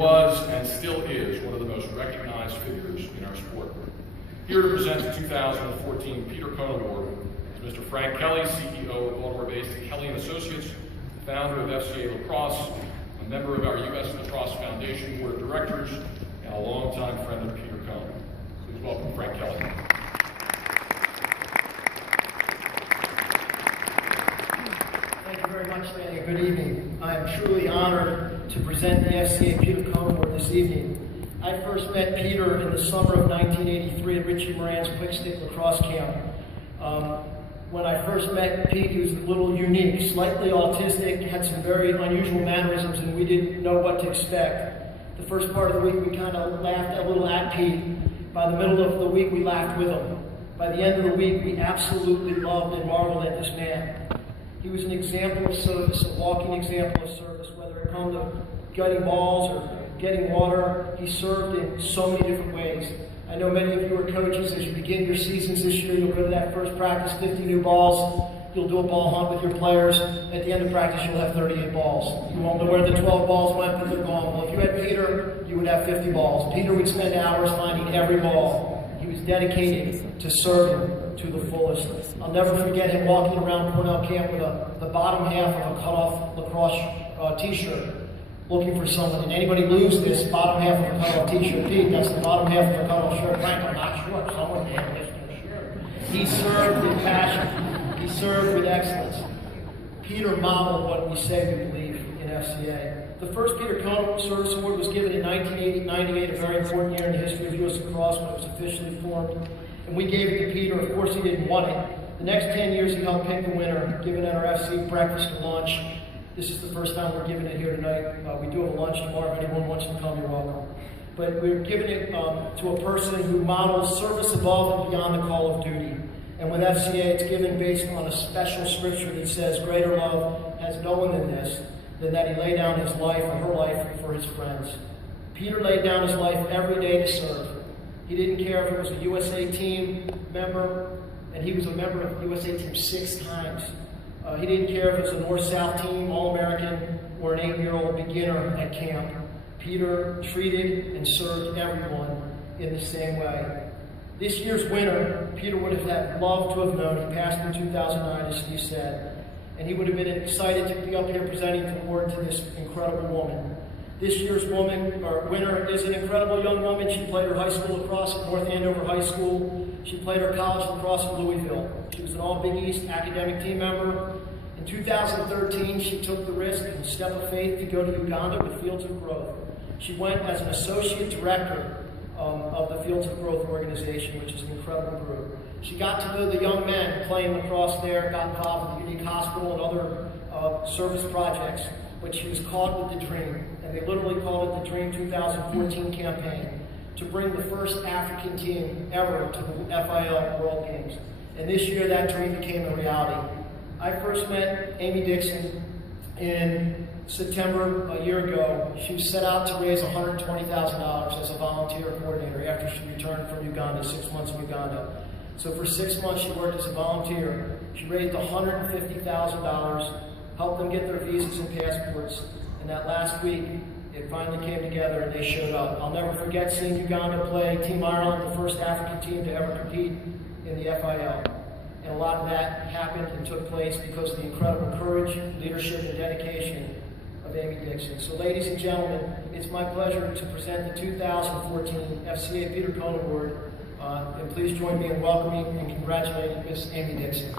was and still is one of the most recognized figures in our sport. Here to present the 2014 Peter Kohn Award is Mr. Frank Kelly, CEO of Baltimore-based Kelly & Associates, founder of FCA Lacrosse, a member of our U.S. Lacrosse Foundation Board of Directors, and a longtime friend of Peter Kohn. Please welcome Frank Kelly. Thank you very much, Danny. Good evening. I am truly honored to present the FCA Peter Kohn Award this evening. I first met Peter in the summer of 1983 at Richie Moran's Quick Stick Lacrosse Camp. When I first met Pete, he was a little unique, slightly autistic, had some very unusual mannerisms, and we didn't know what to expect. The first part of the week, we kind of laughed a little at Pete. By the middle of the week, we laughed with him. By the end of the week, we absolutely loved and marveled at this man. He was an example of service, a walking example of service, whether it come to getting balls or getting water. He served in so many different ways. I know many of you are coaches. As you begin your seasons this year, you'll go to that first practice, 50 new balls. You'll do a ball hunt with your players. At the end of practice, you'll have 38 balls. You won't know where the 12 balls went, but they're gone. Well, if you had Peter, you would have 50 balls. Peter would spend hours finding every ball. He was dedicated to serving to the fullest. I'll never forget him walking around Cornell Camp with the bottom half of a cut-off lacrosse t-shirt, looking for someone. And anybody lose this bottom half of a cut-off t-shirt? Pete, that's the bottom half of a cut-off shirt. Frank, I'm not sure. Someone had this shirt. He served with passion. He served with excellence. Peter modeled what we say we believe in FCA. The first Peter Kohn Service Award was given in 1998, a very important year in the history of U.S. lacrosse when it was officially formed. And we gave it to Peter. Of course, he didn't want it. The next 10 years, he helped pick the winner, given at our FC breakfast and lunch. This is the first time we're giving it here tonight. We do have a lunch tomorrow. If anyone wants to come, you're welcome. But we're giving it to a person who models service above and beyond the call of duty. And with FCA, it's given based on a special scripture that says, greater love has no one than this, than that he laid down his life or her life for his friends. Peter laid down his life every day to serve. He didn't care if it was a USA team member, and he was a member of the USA team 6 times. He didn't care if it was a North-South team, All-American, or an 8-year-old beginner at camp. Peter treated and served everyone in the same way. This year's winner, Peter would have loved to have known. He passed in 2009, as Steve said, and he would have been excited to be up here presenting the award to this incredible woman. This year's winner is an incredible young woman. She played her high school lacrosse at North Andover High School. She played her college lacrosse at Louisville. She was an All-Big East academic team member. In 2013, she took the risk and step of faith to go to Uganda with Fields of Growth. She went as an associate director of the Fields of Growth organization, which is an incredible group. She got to know the young men playing lacrosse there, got involved with the Unique Hospital and other service projects. But she was caught with the dream, and they literally called it the Dream 2014 campaign, to bring the first African team ever to the FIL World Games. And this year that dream became a reality. I first met Amy Dixon in September a year ago. She was set out to raise $120,000 as a volunteer coordinator after she returned from Uganda, 6 months in Uganda. So for 6 months she worked as a volunteer. She raised $150,000, helped them get their visas and passports, and that last week, it finally came together and they showed up. I'll never forget seeing Uganda play Team Ireland, the first African team to ever compete in the FIL. And a lot of that happened and took place because of the incredible courage, leadership, and dedication of Amy Dixon. So ladies and gentlemen, it's my pleasure to present the 2014 FCA Peter Kohn Award. And please join me in welcoming and congratulating Miss Amy Dixon.